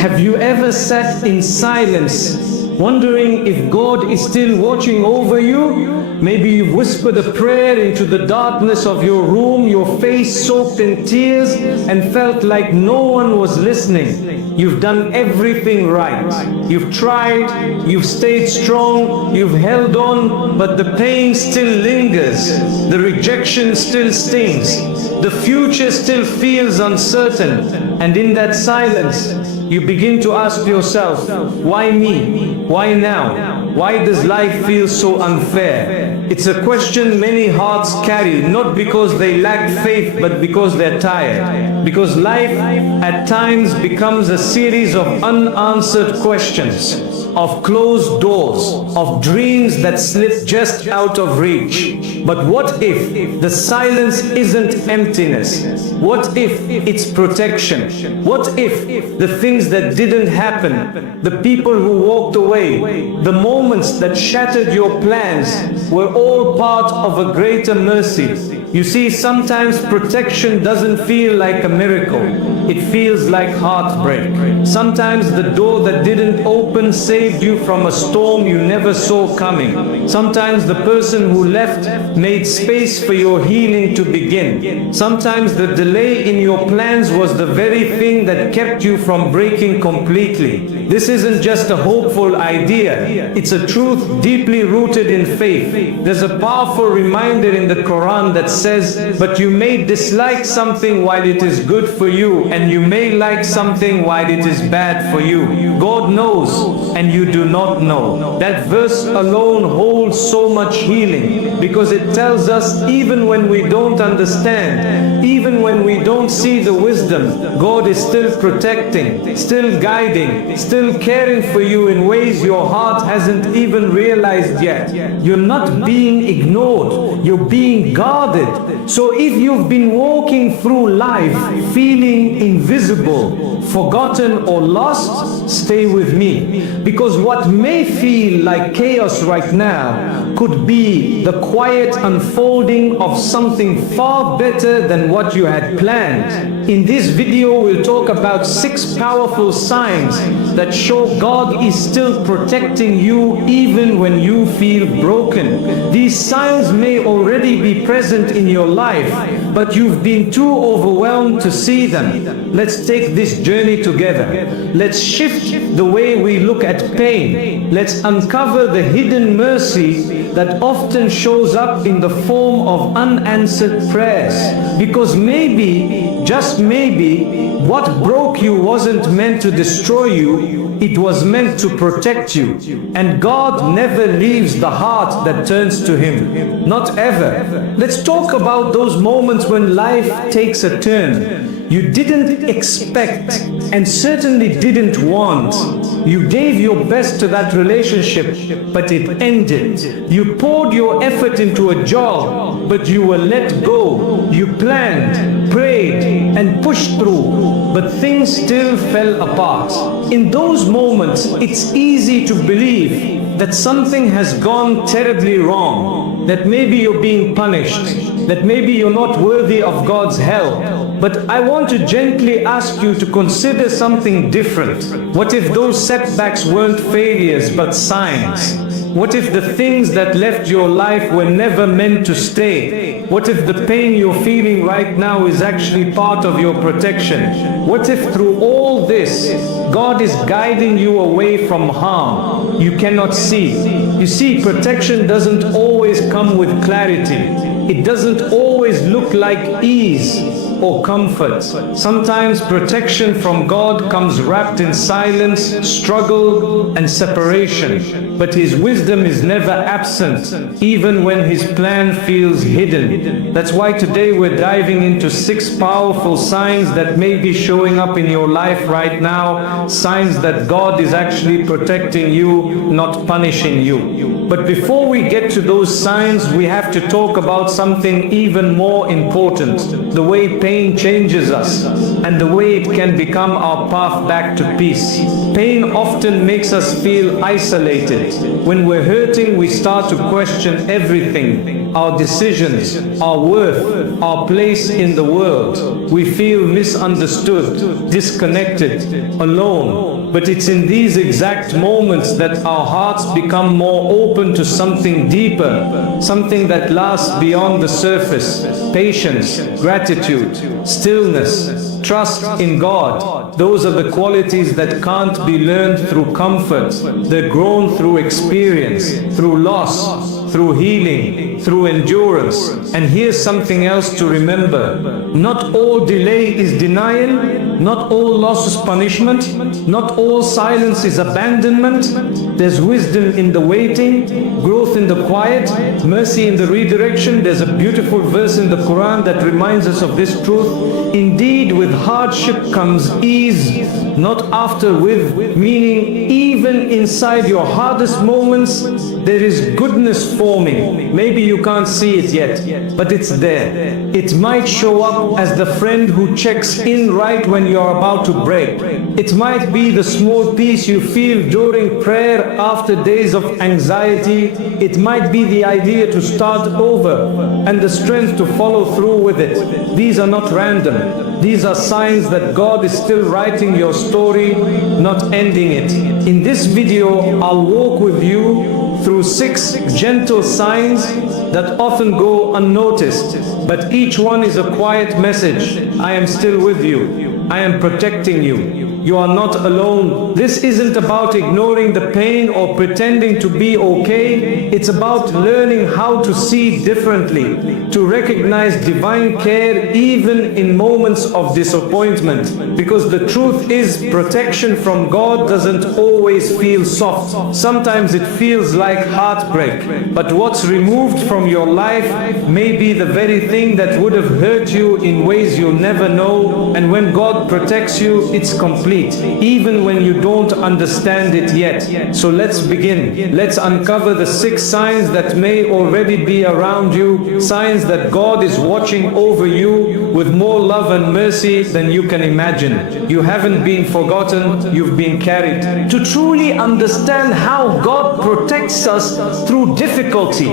Have you ever sat in silence, wondering if God is still watching over you? Maybe you've whispered a prayer into the darkness of your room, your face soaked in tears, and felt like no one was listening. You've done everything right. You've tried, you've stayed strong, you've held on, but the pain still lingers. The rejection still stings. The future still feels uncertain. And in that silence, you begin to ask yourself, why me? Why now? Why does life feel so unfair? It's a question many hearts carry, not because they lack faith, but because they're tired. Because life at times becomes a series of unanswered questions, of closed doors, of dreams that slip just out of reach. But what if the silence isn't emptiness? What if it's protection? What if the things that didn't happen, the people who walked away, the moments that shattered your plans were all part of a greater mercy? You see, sometimes protection doesn't feel like a miracle. It feels like heartbreak. Sometimes the door that didn't open saved you from a storm you never saw coming. Sometimes the person who left made space for your healing to begin. Sometimes the delay in your plans was the very thing that kept you from breaking completely. This isn't just a hopeful idea. It's a truth deeply rooted in faith. There's a powerful reminder in the Quran that says, but you may dislike something while it is good for you, and you may like something while it is bad for you. God knows, and you do not know. That verse alone holds so much healing, because it tells us even when we don't understand, even when we don't see the wisdom, God is still protecting, still guiding, still caring for you in ways your heart hasn't even realized yet. You're not being ignored, you're being guarded. So if you've been walking through life feeling invisible, forgotten or lost, stay with me. Because what may feel like chaos right now could be the quiet unfolding of something far better than what you had planned. In this video, we'll talk about 6 powerful signs that show God is still protecting you even when you feel broken. These signs may already be present in your life, but you've been too overwhelmed to see them. Let's take this journey together. Let's shift the way we look at pain. Let's uncover the hidden mercy that often shows up in the form of unanswered prayers. Because maybe, just maybe, what broke you wasn't meant to destroy you, it was meant to protect you. And God never leaves the heart that turns to Him. Not ever. Let's talk about those moments when life takes a turn you didn't expect and certainly didn't want. You gave your best to that relationship, but it ended. You poured your effort into a job, but you were let go. You planned, prayed, and pushed through, but things still fell apart. In those moments, it's easy to believe that something has gone terribly wrong, that maybe you're being punished, that maybe you're not worthy of God's help. But I want to gently ask you to consider something different. What if those setbacks weren't failures but signs? What if the things that left your life were never meant to stay? What if the pain you're feeling right now is actually part of your protection? What if through all this, God is guiding you away from harm you cannot see? You see, protection doesn't always come with clarity. It doesn't always look like ease or comfort. Sometimes protection from God comes wrapped in silence, struggle, and separation. But His wisdom is never absent, even when His plan feels hidden. That's why today we're diving into 6 powerful signs that may be showing up in your life right now, signs that God is actually protecting you, not punishing you. But before we get to those signs, we have to talk about something even more important, the way pain pain changes us and the way it can become our path back to peace. Pain often makes us feel isolated. When we're hurting, we start to question everything, our decisions, our worth, our place in the world. We feel misunderstood, disconnected, alone. But it's in these exact moments that our hearts become more open to something deeper, something that lasts beyond the surface. Patience, gratitude, stillness, trust in God. Those are the qualities that can't be learned through comfort. They're grown through experience, through loss, through healing, through endurance. And here's something else to remember. Not all delay is denial, not all loss is punishment, not all silence is abandonment. There's wisdom in the waiting, growth in the quiet, mercy in the redirection. There's a beautiful verse in the Quran that reminds us of this truth. Indeed, with hardship comes ease, not after with, meaning even inside your hardest moments, there is goodness forming. Maybe you can't see it yet, but it's there. It might show up as the friend who checks in right when you're about to break. It might be the small peace you feel during prayer after days of anxiety. It might be the idea to start over and the strength to follow through with it. These are not random. These are signs that God is still writing your story, not ending it. In this video, I'll walk with you through 6 gentle signs that often go unnoticed, but each one is a quiet message. I am still with you. I am protecting you. You are not alone. This isn't about ignoring the pain or pretending to be okay. It's about learning how to see differently, to recognize divine care even in moments of disappointment. Because the truth is, protection from God doesn't always feel soft. Sometimes it feels like heartbreak. But what's removed from your life may be the very thing that would have hurt you in ways you'll never know. And when God protects you, it's complete, even when you don't understand it yet. So let's begin. Let's uncover the 6 signs that may already be around you, signs that God is watching over you with more love and mercy than you can imagine. You haven't been forgotten, you've been carried. To truly understand how God protects us through difficulty,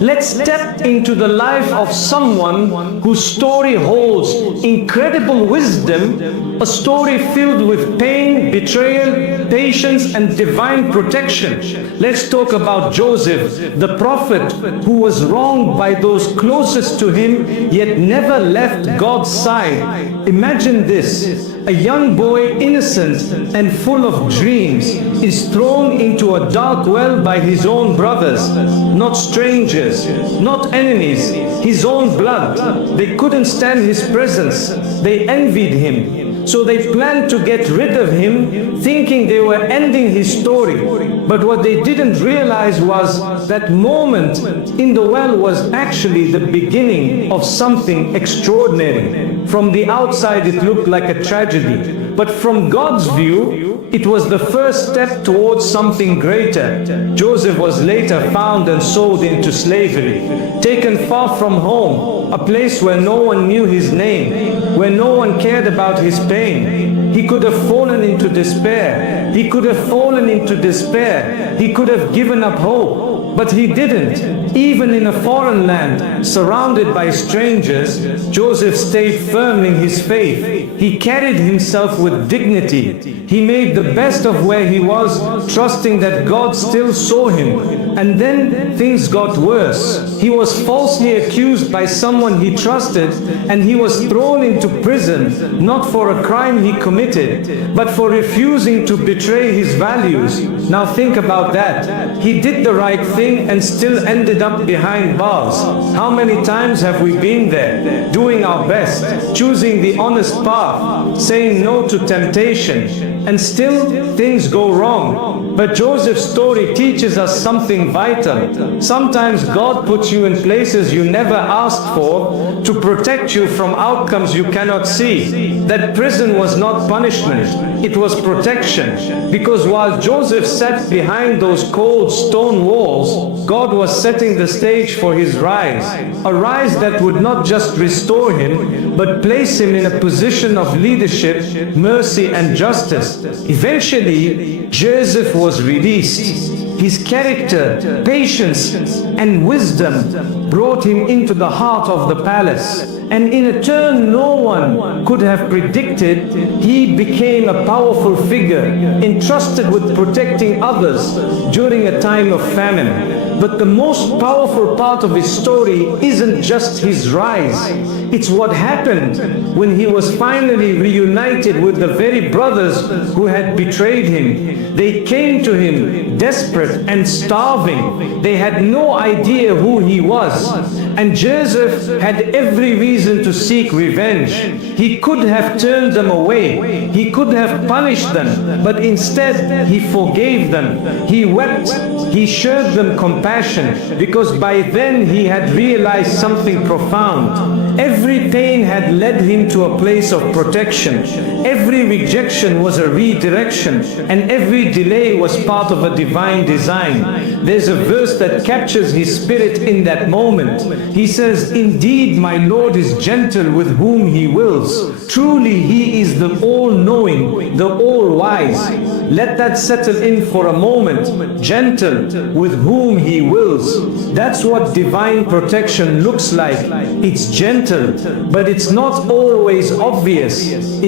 let's step into the life of someone whose story holds incredible wisdom, a story filled with pain, betrayal, patience, and divine protection. Let's talk about Joseph, the prophet who was wronged by those closest to him, yet never left God's side. Imagine this. A young boy, innocent and full of dreams, is thrown into a dark well by his own brothers, not strangers, not enemies, his own blood. They couldn't stand his presence. They envied him. So they planned to get rid of him, thinking they were ending his story. But what they didn't realize was that moment in the well was actually the beginning of something extraordinary. From the outside it looked like a tragedy, but from God's view, it was the first step towards something greater. Joseph was later found and sold into slavery, taken far from home, a place where no one knew his name, where no one cared about his pain. He could have fallen into despair. He could have fallen into despair. He could have given up hope, but he didn't. Even in a foreign land, surrounded by strangers, Joseph stayed firm in his faith. He carried himself with dignity. He made the best of where he was, trusting that God still saw him. And then things got worse. He was falsely accused by someone he trusted, and he was thrown into prison, not for a crime he committed, but for refusing to betray his values. Now think about that. He did the right thing and still ended up behind bars. How many times have we been there, doing our best, choosing the honest path, saying no to temptation, and still things go wrong? But Joseph's story teaches us something vital. Sometimes God puts you in places you never asked for to protect you from outcomes you cannot see. That prison was not punishment, it was protection. Because while Joseph sat behind those cold stone walls, God was setting the stage for his rise. A rise that would not just restore him, but place him in a position of leadership, mercy and justice. Eventually, Joseph was released. His character, patience and wisdom brought him into the heart of the palace. And in a turn no one could have predicted, he became a powerful figure, entrusted with protecting others during a time of famine. But the most powerful part of his story isn't just his rise. It's what happened when he was finally reunited with the very brothers who had betrayed him. They came to him desperate and starving. They had no idea who he was. And Joseph had every reason to seek revenge. He could have turned them away. He could have punished them. But instead, he forgave them. He wept. He showed them compassion, because by then he had realized something profound. Every pain had led him to a place of protection. Every rejection was a redirection, and every delay was part of a divine design. There's a verse that captures his spirit in that moment. He says, "Indeed, my Lord is gentle with whom He wills. Truly, He is the all-knowing, the all-wise." Let that settle in for a moment. Gentle with whom He wills. That's what divine protection looks like. It's gentle, but it's not always obvious.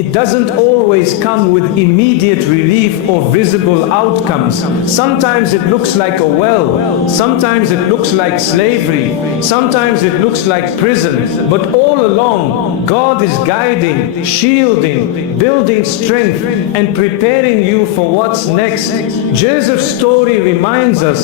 It doesn't always come with immediate relief or visible outcomes. Sometimes it looks like a well. Sometimes it looks like slavery. Sometimes it looks like prison. But all along, God is guiding, shielding, building strength, and preparing you for what's next. Joseph's story reminds us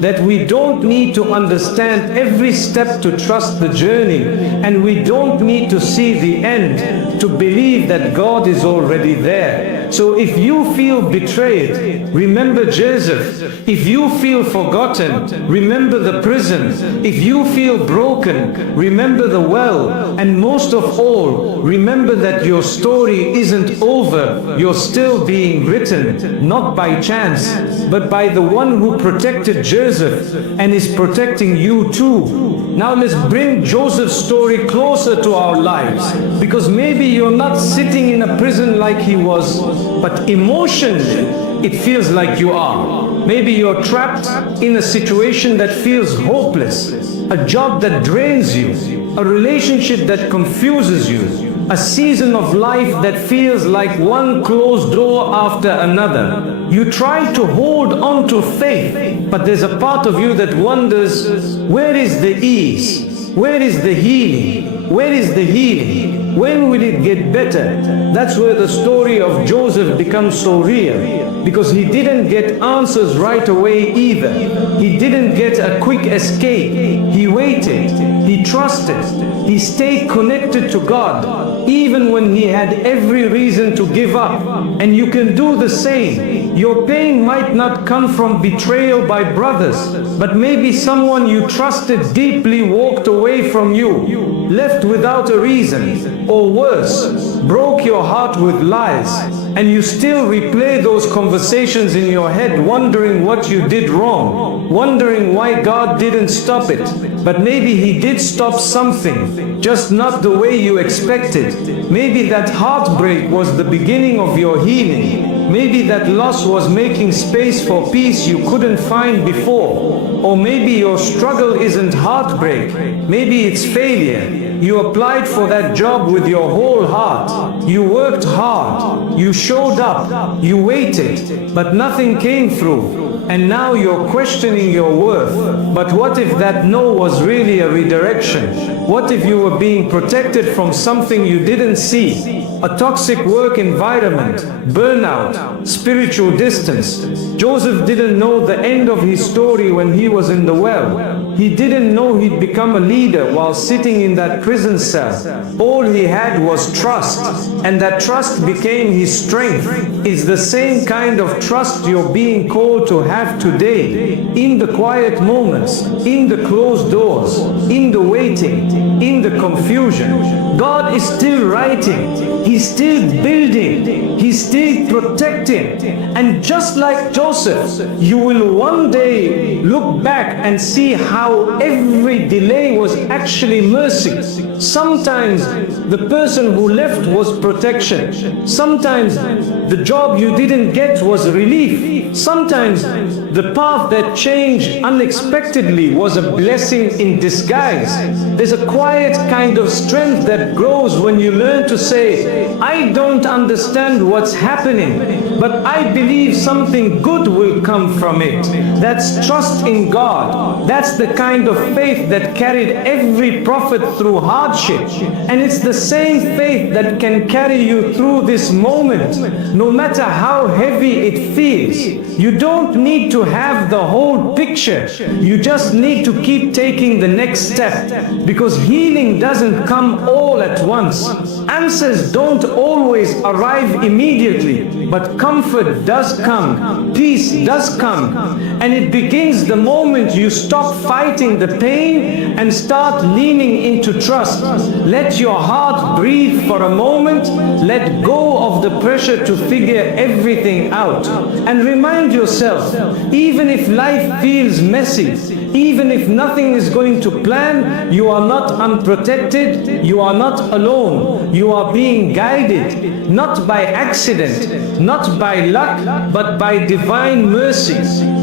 that we don't need to understand every step to trust the journey, and we don't need to see the end to believe that God is already there. So if you feel betrayed, remember Joseph. If you feel forgotten, remember the prison. If you feel broken, remember the well. And most of all, remember that your story isn't over. You're still being written, not by chance, but by the one who protected Joseph and is protecting you too. Now let's bring Joseph's story closer to our lives, because maybe you're not sitting in a prison like he was, but emotionally it feels like you are. Maybe you're trapped in a situation that feels hopeless, a job that drains you, a relationship that confuses you, a season of life that feels like one closed door after another. You try to hold on to faith, but there's a part of you that wonders, where is the ease? Where is the healing? Where is the healing? When will it get better? That's where the story of Joseph becomes so real, because he didn't get answers right away either. He didn't get a quick escape. He waited. He trusted. He stayed connected to God, even when he had every reason to give up. And you can do the same. Your pain might not come from betrayal by brothers, but maybe someone you trusted deeply walked away from you, left without a reason, or worse, broke your heart with lies. And you still replay those conversations in your head, wondering what you did wrong, wondering why God didn't stop it. But maybe He did stop something, just not the way you expected. Maybe that heartbreak was the beginning of your healing. Maybe that loss was making space for peace you couldn't find before. Or maybe your struggle isn't heartbreak. Maybe it's failure. You applied for that job with your whole heart. You worked hard. You showed up. You waited. But nothing came through. And now you're questioning your worth. But what if that no was really a redirection? What if you were being protected from something you didn't see? A toxic work environment, burnout, spiritual distance. Joseph didn't know the end of his story when he was in the well. He didn't know he'd become a leader while sitting in that prison cell. All he had was trust, and that trust became his strength. It's the same kind of trust you're being called to have today, in the quiet moments, in the closed doors, in the waiting, in the confusion. God is still writing, He's still building, He's still protecting. And just like Joseph, you will one day look back and see how every delay was actually mercy. Sometimes the person who left was protection. Sometimes the job you didn't get was relief. Sometimes the path that changed unexpectedly was a blessing in disguise. There's a quiet kind of strength that grows when you learn to say, I don't understand what's happening, but I believe something good will come from it. That's trust in God. That's the kind of faith that carried every prophet through hardship. And it's the same faith that can carry you through this moment, no matter how heavy it feels. You don't need to have the whole picture. You just need to keep taking the next step, because healing doesn't come all at once. Answers don't always arrive immediately, but comfort does come, peace does come, and it begins the moment you stop fighting the pain and start leaning into trust. Let your heart breathe for a moment, let go of the pressure to figure everything out, and remind yourself, even if life feels messy, even if nothing is going to plan, you are not unprotected, you are not alone, you are being guided, not by accident, not by luck, but by divine mercy.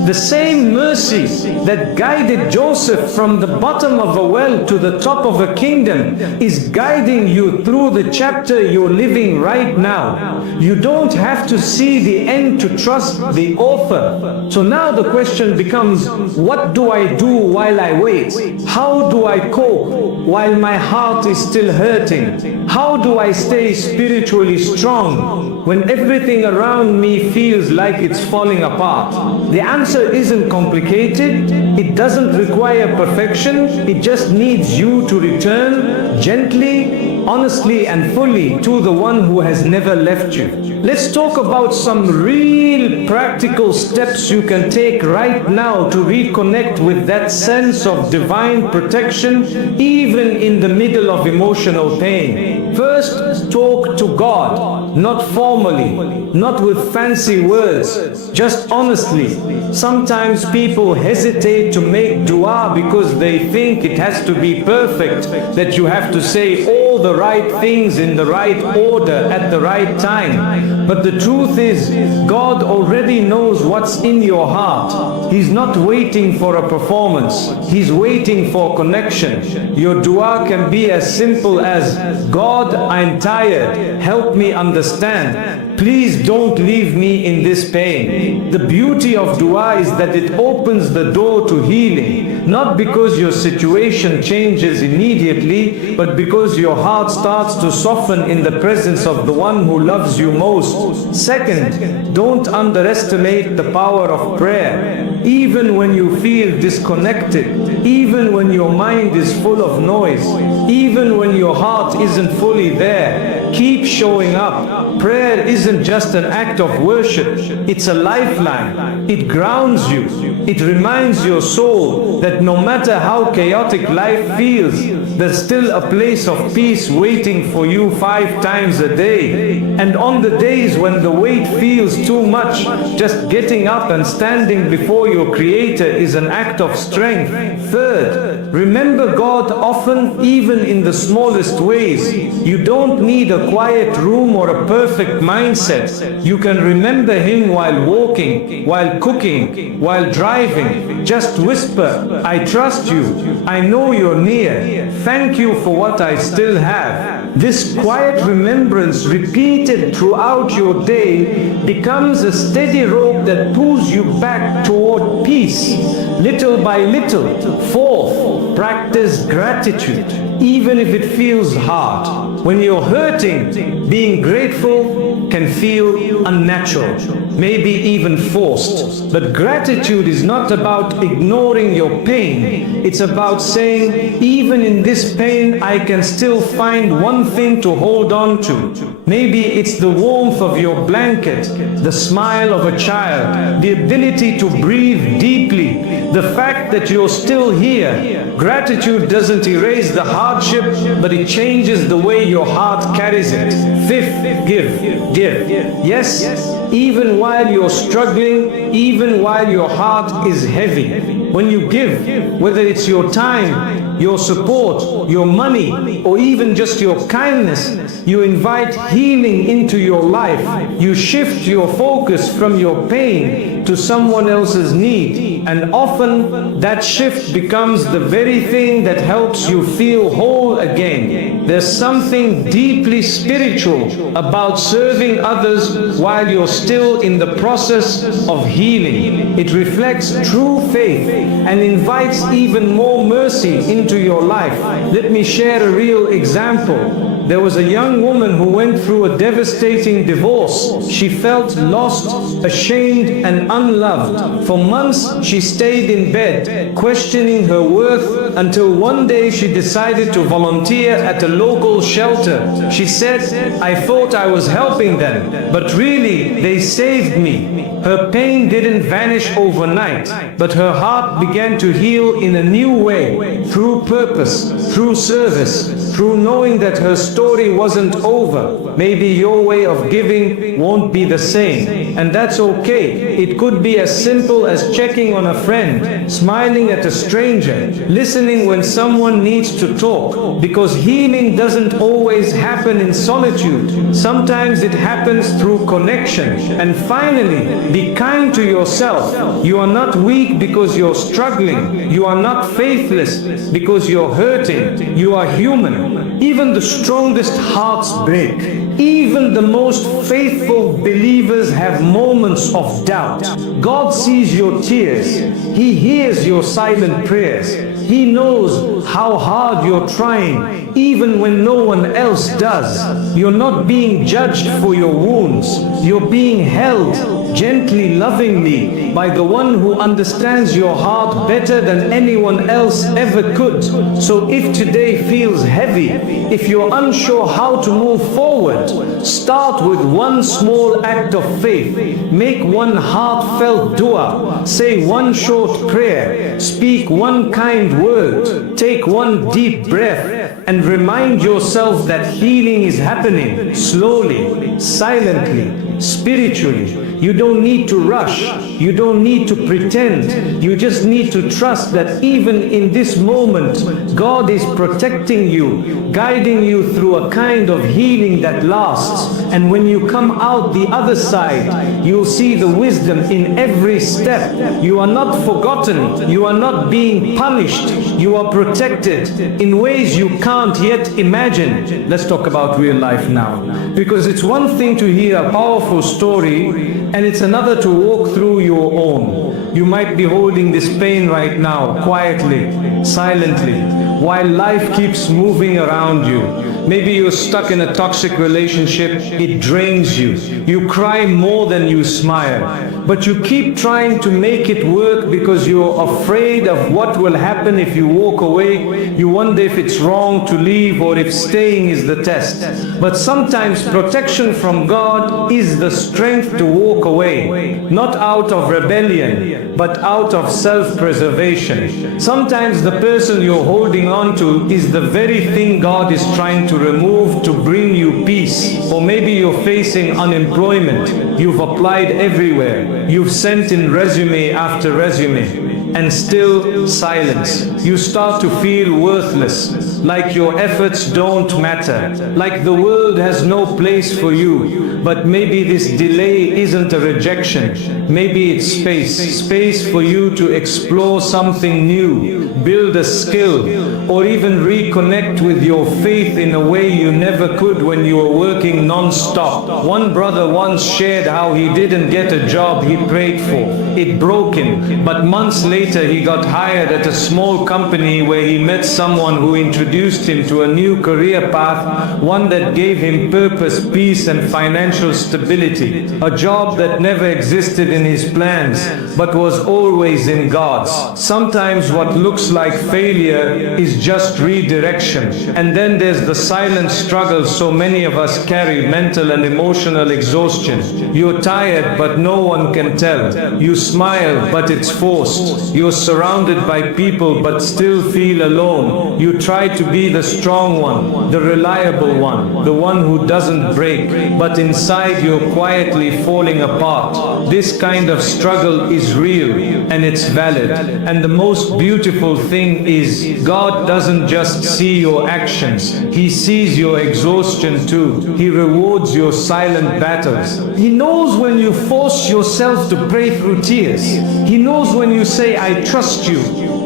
The same mercy that guided Joseph from the bottom of a well to the top of a kingdom is guiding you through the chapter you're living right now. You don't have to see the end to trust the author. So now the question becomes, what do I do while I wait? How do I cope while my heart is still hurting? How do I stay spiritually strong when everything around me feels like it's falling apart? The answer isn't complicated. It doesn't require perfection. It just needs you to return gently, honestly, and fully to the one who has never left you. Let's talk about some real practical steps you can take right now to reconnect with that sense of divine protection, even in the middle of emotional pain. First, talk to God, not formally, not with fancy words, just honestly. Sometimes people hesitate to make dua because they think it has to be perfect, that you have to say all the right things in the right order at the right time. But the truth is, God already knows what's in your heart. He's not waiting for a performance. He's waiting for connection. Your dua can be as simple as, God, I'm tired. Help me understand. Please don't leave me in this pain. The beauty of dua is that it opens the door to healing, not because your situation changes immediately, but because your heart starts to soften in the presence of the one who loves you most. Second, don't underestimate the power of prayer. Even when you feel disconnected, even when your mind is full of noise, even when your heart isn't fully there, keep showing up. Prayer isn't just an act of worship, it's a lifeline. It grounds you. It reminds your soul that no matter how chaotic life feels, there's still a place of peace waiting for you 5 times a day. And on the days when the weight feels too much, just getting up and standing before your Creator is an act of strength. Third, remember God often, even in the smallest ways. You don't need a quiet room or a perfect mindset. You can remember Him while walking, while cooking, while driving. Just whisper, I trust you. I know you're near. Thank you for what I still have. This quiet remembrance repeated throughout your day becomes a steady rope that pulls you back toward peace, little by little. Fourth, practice gratitude, even if it feels hard. When you're hurting, being grateful can feel unnatural. maybe even forced. But gratitude is not about ignoring your pain. It's about saying, even in this pain, I can still find one thing to hold on to. Maybe it's the warmth of your blanket, the smile of a child, the ability to breathe deeply, the fact that you're still here. Gratitude doesn't erase the hardship, but it changes the way your heart carries it. Fifth, give. Yes, even while you're struggling, even while your heart is heavy. When you give, whether it's your time, your support, your money, or even just your kindness, you invite healing into your life. You shift your focus from your pain to someone else's need. And often that shift becomes the very thing that helps you feel whole again. There's something deeply spiritual about serving others while you're still in the process of healing. It reflects true faith and invites even more mercy into your life. Let me share a real example. There was a young woman who went through a devastating divorce. She felt lost, ashamed, and unloved. For months, she stayed in bed, questioning her worth, until one day she decided to volunteer at a local shelter. She said, "I thought I was helping them, but really, they saved me." Her pain didn't vanish overnight, but her heart began to heal in a new way, through purpose, through service, through knowing that her story wasn't over. Maybe your way of giving won't be the same, and that's okay. It could be as simple as checking on a friend, smiling at a stranger, listening when someone needs to talk, because healing doesn't always happen in solitude. Sometimes it happens through connection. And finally, be kind to yourself. You are not weak because you're struggling. You are not faithless because you're hurting. You are human. Even the strongest hearts break. Even the most faithful believers have moments of doubt. God sees your tears. He hears your silent prayers. He knows how hard you're trying, even when no one else does. You're not being judged for your wounds. You're being held gently, lovingly, by the one who understands your heart better than anyone else ever could. So if today feels heavy, if you're unsure how to move forward, start with one small act of faith. Make one heartfelt dua. Say one short prayer. Speak one kind word. Take one deep breath. And remind yourself that healing is happening slowly, silently, spiritually. You don't need to rush. You don't need to pretend. You just need to trust that even in this moment, God is protecting you, guiding you through a kind of healing that lasts. And when you come out the other side, you'll see the wisdom in every step. You are not forgotten. You are not being punished. You are protected in ways you can't yet imagine. Let's talk about real life now. Because it's one thing to hear a powerful story, and it's another to walk through your own. You might be holding this pain right now, quietly, silently, while life keeps moving around you. Maybe you're stuck in a toxic relationship, it drains you. You cry more than you smile. But you keep trying to make it work because you're afraid of what will happen if you walk away. You wonder if it's wrong to leave or if staying is the test. But sometimes protection from God is the strength to walk away. Not out of rebellion, but out of self-preservation. Sometimes the person you're holding on to is the very thing God is trying to remove to bring you peace. Or maybe you're facing unemployment. You've applied everywhere. You've sent in resume after resume, and still silence. You start to feel worthless, like your efforts don't matter, like the world has no place for you. But maybe this delay isn't a rejection. Maybe it's space for you to explore something new, build a skill, or even reconnect with your faith in a way you never could when you were working non-stop. One brother once shared how he didn't get a job he prayed for. It broke him, but months later he got hired at a small company where he met someone who introduced introduced him to a new career path, one that gave him purpose, peace and financial stability, a job that never existed in his plans but was always in God's. Sometimes what looks like failure is just redirection. And then there's the silent struggle so many of us carry, mental and emotional exhaustion. You're tired but no one can tell. You smile but it's forced. You're surrounded by people but still feel alone. You try to be the strong one, the reliable one, the one who doesn't break, but inside you're quietly falling apart. This kind of struggle is real and it's valid. And the most beautiful thing is God doesn't just see your actions, He sees your exhaustion too. He rewards your silent battles. He knows when you force yourself to pray through tears. He knows when you say, I trust you,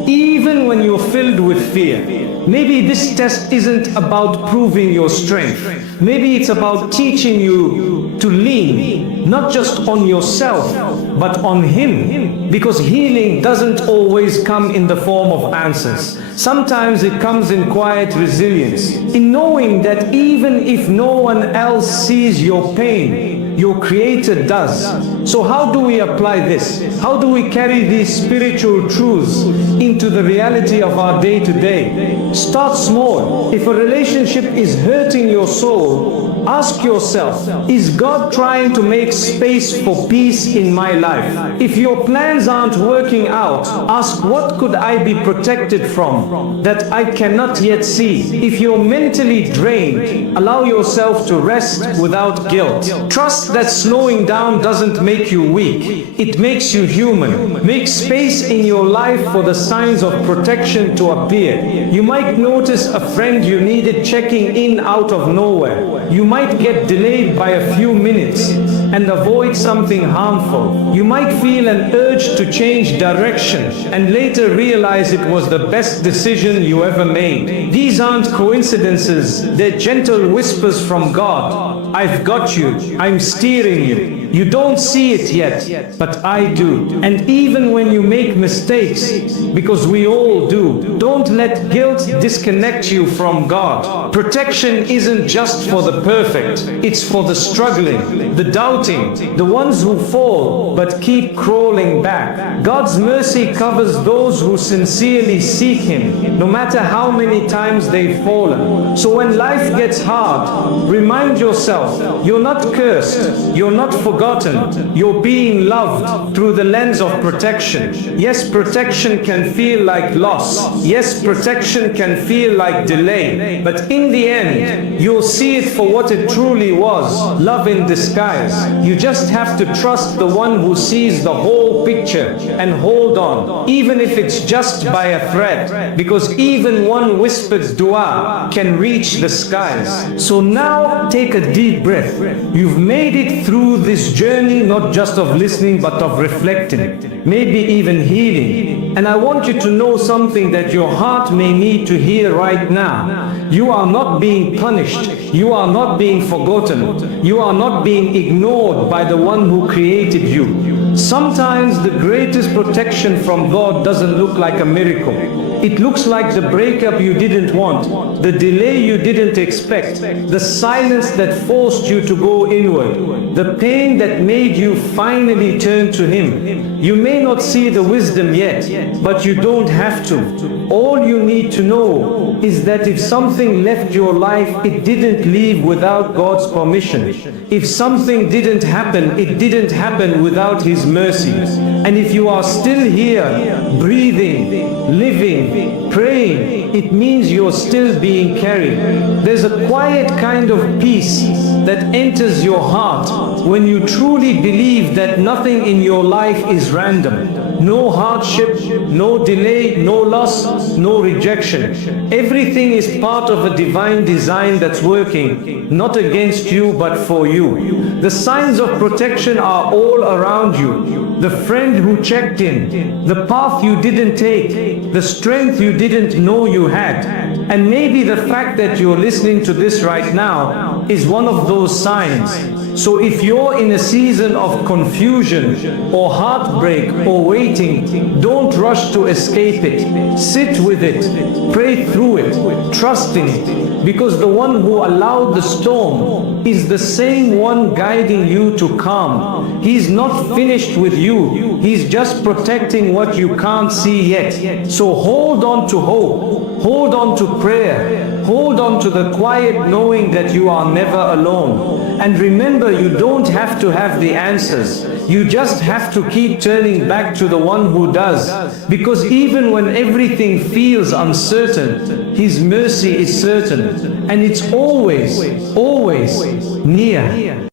even when you're filled with fear. Maybe this test isn't about proving your strength. Maybe it's about teaching you to lean, not just on yourself, but on Him. Because healing doesn't always come in the form of answers. Sometimes it comes in quiet resilience, in knowing that even if no one else sees your pain, your Creator does. So how do we apply this? How do we carry these spiritual truths into the reality of our day-to-day? Start small. If a relationship is hurting your soul, ask yourself, is God trying to make space for peace in my life? If your plans aren't working out, ask, what could I be protected from that I cannot yet see? If you're mentally drained, allow yourself to rest without guilt. Trust that slowing down doesn't make you weak. It makes you human. Make space in your life for the signs of protection to appear. You might notice a friend you needed checking in out of nowhere. You might get delayed by a few minutes and avoid something harmful. You might feel an urge to change direction and later realize it was the best decision you ever made. These aren't coincidences, they're gentle whispers from God. I've got you, I'm steering you. You don't see it yet, but I do. And even when you make mistakes, because we all do, don't let guilt disconnect you from God. Protection isn't just for the perfect, it's for the struggling, the doubting, the ones who fall but keep crawling back. God's mercy covers those who sincerely seek Him, no matter how many times they've fallen. So when life gets hard, remind yourself, you're not cursed, you're not forgotten, you're being loved through the lens of protection. Yes, protection can feel like loss. Yes, protection can feel like delay. But in the end, you'll see it for what it truly was, love in disguise. You just have to trust the one who sees the whole picture and hold on, even if it's just by a thread, because even one whispered dua can reach the skies. So now take a deep breath. You've made it through this journey, not just of listening but of reflecting, maybe even healing. And I want you to know something that your heart may need to hear right now. You are not being punished. You are not being forgotten. You are not being ignored by the one who created you. Sometimes the greatest protection from God doesn't look like a miracle. It looks like the breakup you didn't want, the delay you didn't expect, the silence that forced you to go inward, the pain that made you finally turn to Him. You may not see the wisdom yet, but you don't have to. All you need to know is that if something left your life, it didn't leave without God's permission. If something didn't happen, it didn't happen without His mercy. And if you are still here, breathing, living, praying, it means you're still being carried. There's a quiet kind of peace that enters your heart when you truly believe that nothing in your life is random. No hardship, no delay, no loss, no rejection. Everything is part of a divine design that's working, not against you but for you. The signs of protection are all around you. The friend who checked in, the path you didn't take, the strength you didn't know you had. And maybe the fact that you're listening to this right now is one of those signs. So if you're in a season of confusion or heartbreak or waiting, don't rush to escape it. Sit with it, pray through it, trust in it, because the one who allowed the storm is the same one guiding you to calm. He's not finished with you, he's just protecting what you can't see yet. So hold on to hope, hold on to prayer, hold on to the quiet knowing that you are never alone. And remember, you don't have to have the answers. You just have to keep turning back to the one who does. Because even when everything feels uncertain, His mercy is certain. And it's always, always near.